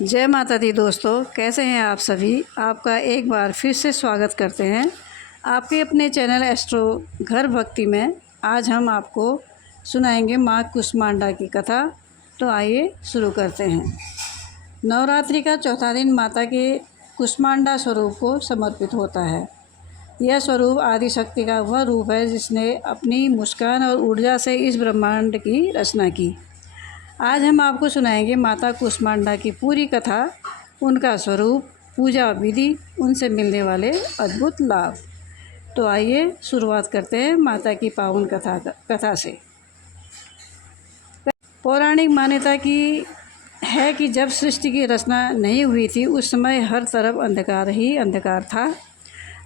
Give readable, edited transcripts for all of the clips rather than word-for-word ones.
जय माता दी दोस्तों, कैसे हैं आप सभी। आपका एक बार फिर से स्वागत करते हैं आपके अपने चैनल एस्ट्रो घर भक्ति में। आज हम आपको सुनाएंगे माँ कुष्मांडा की कथा। तो आइए शुरू करते हैं। नवरात्रि का चौथा दिन माता के कुष्मांडा स्वरूप को समर्पित होता है। यह स्वरूप आदिशक्ति का वह रूप है जिसने अपनी मुस्कान और ऊर्जा से इस ब्रह्मांड की रचना की। आज हम आपको सुनाएंगे माता कुष्मांडा की पूरी कथा, उनका स्वरूप, पूजा विधि, उनसे मिलने वाले अद्भुत लाभ। तो आइए शुरुआत करते हैं माता की पावन कथा से। पौराणिक मान्यता की है कि जब सृष्टि की रचना नहीं हुई थी, उस समय हर तरफ अंधकार ही अंधकार था।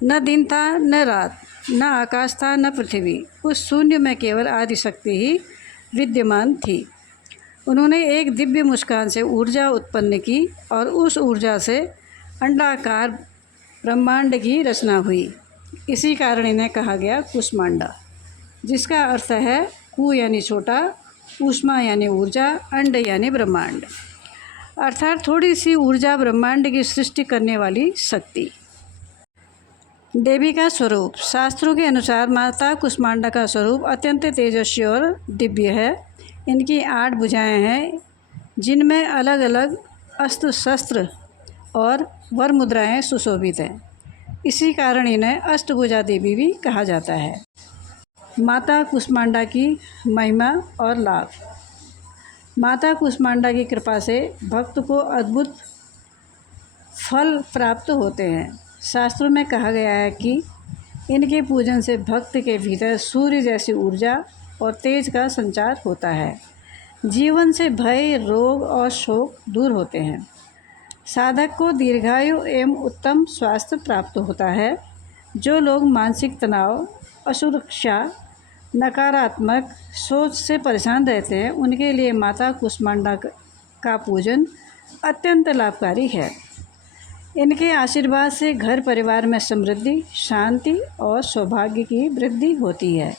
न दिन था न रात, न आकाश था न पृथ्वी। उस शून्य में केवल आदिशक्ति ही विद्यमान थी। उन्होंने एक दिव्य मुस्कान से ऊर्जा उत्पन्न की और उस ऊर्जा से अंडाकार ब्रह्मांड की रचना हुई। इसी कारण इन्हें कहा गया कुष्मांडा, जिसका अर्थ है कु यानी छोटा, ऊष्मा यानी ऊर्जा, अंड यानी ब्रह्मांड, अर्थात थोड़ी सी ऊर्जा ब्रह्मांड की सृष्टि करने वाली शक्ति। देवी का स्वरूप। शास्त्रों के अनुसार माता कुष्मांडा का स्वरूप अत्यंत तेजस्वी और दिव्य है। इनकी 8 भुजाएं हैं, जिनमें अलग अलग अस्त्र शस्त्र और वर मुद्राएं सुशोभित हैं। इसी कारण इन्हें अष्टभुजा देवी भी कहा जाता है। माता कुष्मांडा की महिमा और लाभ। माता कुष्मांडा की कृपा से भक्त को अद्भुत फल प्राप्त होते हैं। शास्त्रों में कहा गया है कि इनके पूजन से भक्त के भीतर सूर्य जैसी ऊर्जा और तेज का संचार होता है। जीवन से भय, रोग और शोक दूर होते हैं। साधक को दीर्घायु एवं उत्तम स्वास्थ्य प्राप्त होता है। जो लोग मानसिक तनाव, असुरक्षा, नकारात्मक सोच से परेशान रहते हैं, उनके लिए माता कुष्मांडा का पूजन अत्यंत लाभकारी है। इनके आशीर्वाद से घर परिवार में समृद्धि, शांति और सौभाग्य की वृद्धि होती है।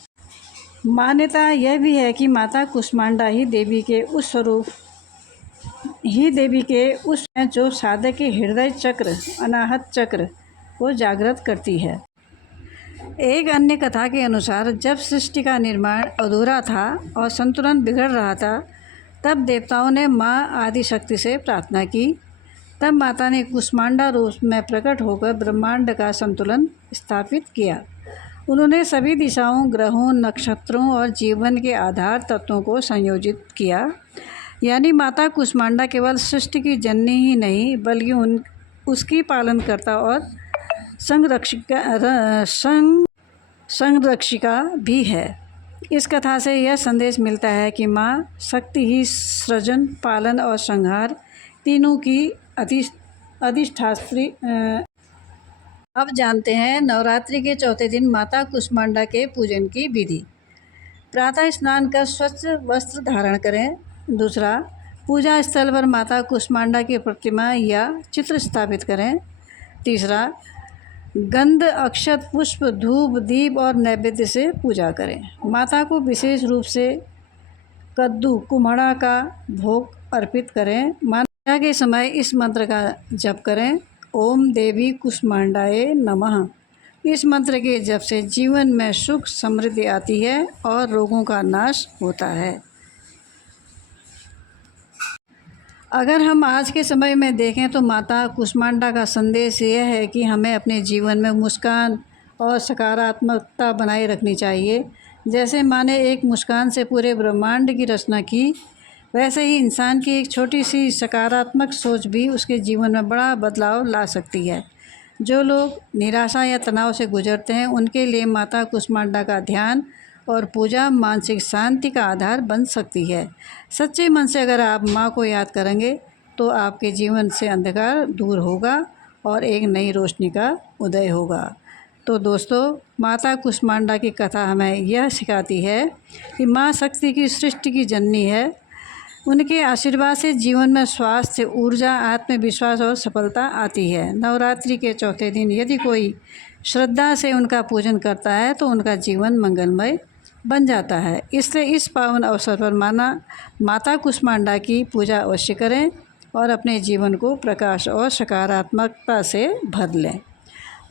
मान्यता यह भी है कि माता कुष्मांडा ही देवी के उस जो साधक के हृदय चक्र, अनाहत चक्र को जागृत करती है। एक अन्य कथा के अनुसार जब सृष्टि का निर्माण अधूरा था और संतुलन बिगड़ रहा था, तब देवताओं ने माँ आदिशक्ति से प्रार्थना की। तब माता ने कुष्मांडा रूप में प्रकट होकर ब्रह्मांड का संतुलन स्थापित किया। उन्होंने सभी दिशाओं, ग्रहों, नक्षत्रों और जीवन के आधार तत्वों को संयोजित किया। यानी माता कुष्मांडा केवल सृष्टि की जननी ही नहीं, बल्कि उसकी पालनकर्ता और संरक्षिका भी है। इस कथा से यह संदेश मिलता है कि माँ शक्ति ही सृजन, पालन और संहार तीनों की अधिष्ठात्री। अब जानते हैं नवरात्रि के चौथे दिन माता कुष्मांडा के पूजन की विधि। प्रातः स्नान कर स्वच्छ वस्त्र धारण करें। दूसरा, पूजा स्थल पर माता कुष्मांडा की प्रतिमा या चित्र स्थापित करें। तीसरा, गंध, अक्षत, पुष्प, धूप, दीप और नैवेद्य से पूजा करें। माता को विशेष रूप से कद्दू, कुम्हड़ा का भोग अर्पित करें। पूजा के समय इस मंत्र का जप करें, ओम देवी कुष्मांडाए नमः। इस मंत्र के जप से जीवन में सुख समृद्धि आती है और रोगों का नाश होता है। अगर हम आज के समय में देखें तो माता कुष्मांडा का संदेश यह है कि हमें अपने जीवन में मुस्कान और सकारात्मकता बनाए रखनी चाहिए। जैसे माँ ने एक मुस्कान से पूरे ब्रह्मांड की रचना की, वैसे ही इंसान की एक छोटी सी सकारात्मक सोच भी उसके जीवन में बड़ा बदलाव ला सकती है। जो लोग निराशा या तनाव से गुजरते हैं, उनके लिए माता कुष्मांडा का ध्यान और पूजा मानसिक शांति का आधार बन सकती है। सच्चे मन से अगर आप माँ को याद करेंगे तो आपके जीवन से अंधकार दूर होगा और एक नई रोशनी का उदय होगा। तो दोस्तों, माता कुष्मांडा की कथा हमें यह सिखाती है कि माँ शक्ति की सृष्टि की जननी है। उनके आशीर्वाद से जीवन में स्वास्थ्य, ऊर्जा, आत्मविश्वास और सफलता आती है। नवरात्रि के चौथे दिन यदि कोई श्रद्धा से उनका पूजन करता है तो उनका जीवन मंगलमय बन जाता है। इसलिए इस पावन अवसर पर माता कुष्मांडा की पूजा अवश्य करें और अपने जीवन को प्रकाश और सकारात्मकता से भर लें।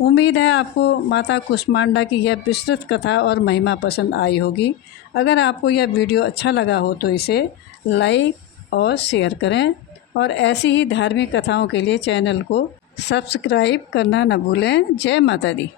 उम्मीद है आपको माता कुष्मांडा की यह विस्तृत कथा और महिमा पसंद आई होगी। अगर आपको यह वीडियो अच्छा लगा हो तो इसे लाइक और शेयर करें और ऐसी ही धार्मिक कथाओं के लिए चैनल को सब्सक्राइब करना न भूलें। जय माता दी।